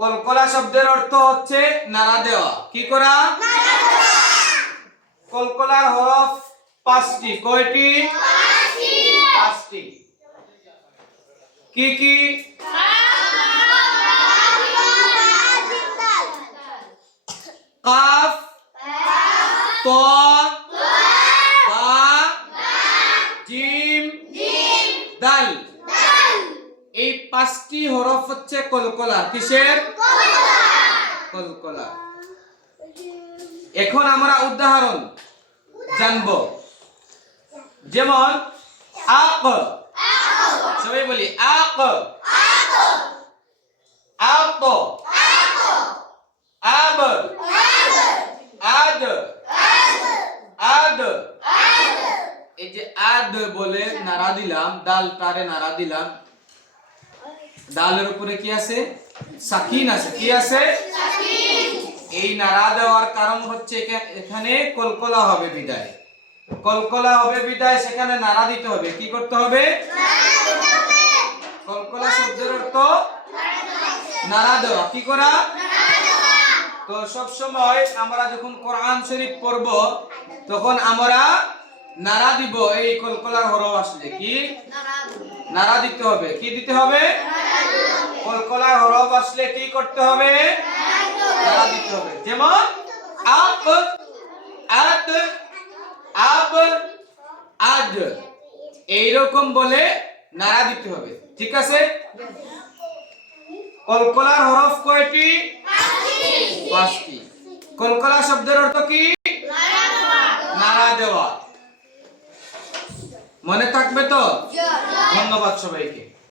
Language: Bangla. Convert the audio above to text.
কলকলা শব্দের অর্থ হচ্ছে নাড়া দেওয়া। কি করা? কলকলার হরফ পাঁচটি। কয়টি? পাঁচটি। কি কি? কাফ ত দাল। এই পাঁচটি হরফ হচ্ছে কলকলা। কিসের? কলকলা। এখন আমরা উদাহরণ জানব। যেমন, আক। সবাই বলি, আক। আক। আব। আদ। আদ। এই যে আদ বলে নাড়া দিলাম, ডাল তারে নাড়া দিলাম। ডালের উপরে কি আছে? সাকিন আছে। কি আছে? এই নাড়া দেওয়ার কারণ হচ্ছে এখানে কলকলা হবে বিদায়। কলকলা হবে বিদায়, সেখানে নাড়া দিতে হবে। কি করতে হবে? কলকলা শব্দের অর্থ নাড়া দেওয়া। কি করা? তো সব সময় আমরা যখন কোরআন শরীফ পড়ব, তখন আমরা নাড়া দিব। এই কলকলার হরফ আসলে কি? নাড়া দিতে হবে। কি দিতে হবে? আসলে কি করতে হবে? নাড়া দিতে হবে। যেমন আপ আত আব আদ। এইরকম বলে নাড়া দিতে হবে। ঠিক আছে? কলকলার হরফ কয়টি? পাঁচটি। কলকলা শব্দের অর্থ কি? নাড়া দেওয়া। মনে থাকবে তো? ধন্যবাদ সবাইকে।